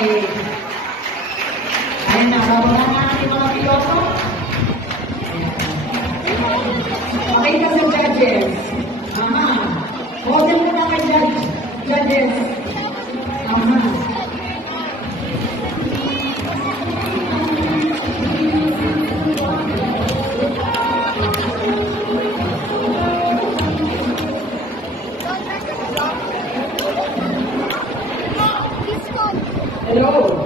Okay. Ayun na, bababa na ating mga piloto. Okay ka sa judges. Aha. Model na na kay judges. Aha. Hello.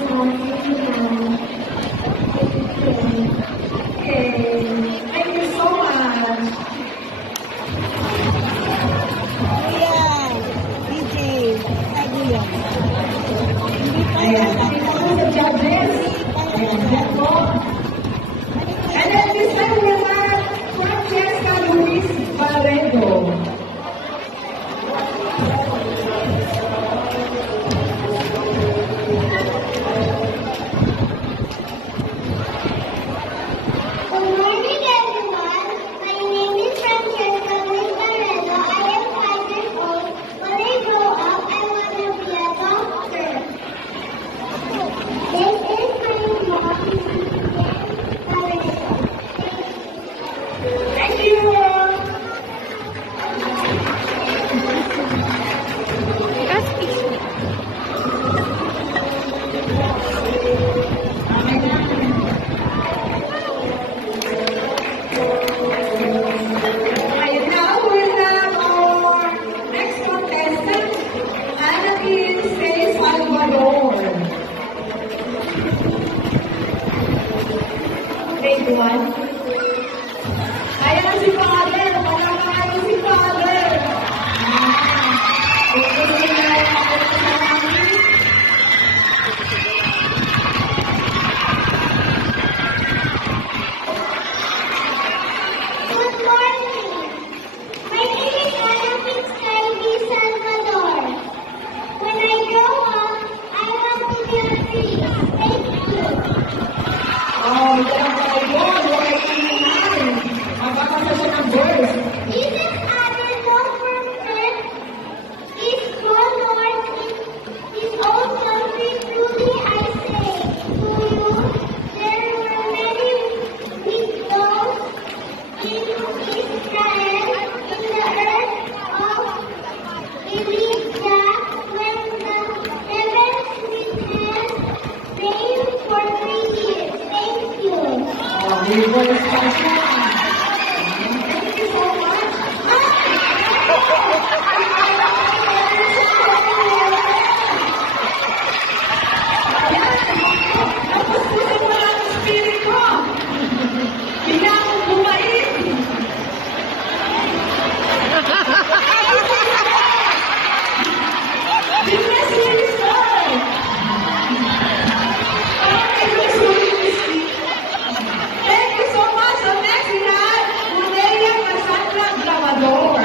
Thank you so much. Ayan, sabi ko sa judges. Ayan, yan po. And then this time we have Francesca Luis Barredo. Good morning, everyone. My name is Francesca Luis Barredo. I am 5 years old. When I grow up, I want to be a doctor. This is my mom, Barredo. Thank you. And now we have our next contestant, Anakin C. Salvador. Grade 1. Ayan si Father. Malakayo si Father. Ito sila yung sa namin. Good morning. My name is Anakin Skyby Salvador. When I grow up, I want to be a priest. Thank you. Oh, ito lang tayo. Huwag kayo tingnan. Mabakasa siya ng verse. Jesus added no perfect is one Lord in his own country. Truly I say to you, there were many widows in Israel in the earth of Elijah when the heavens withheld rain for 3 years. Thank you. Oh, we verse pa siya. Thank you so much. Tapos pusin mo lang ang spirit ko. Bigla akong bumait. Bigla serious ko. Thank you so much. So next we have Munelia Cassandra Grabador.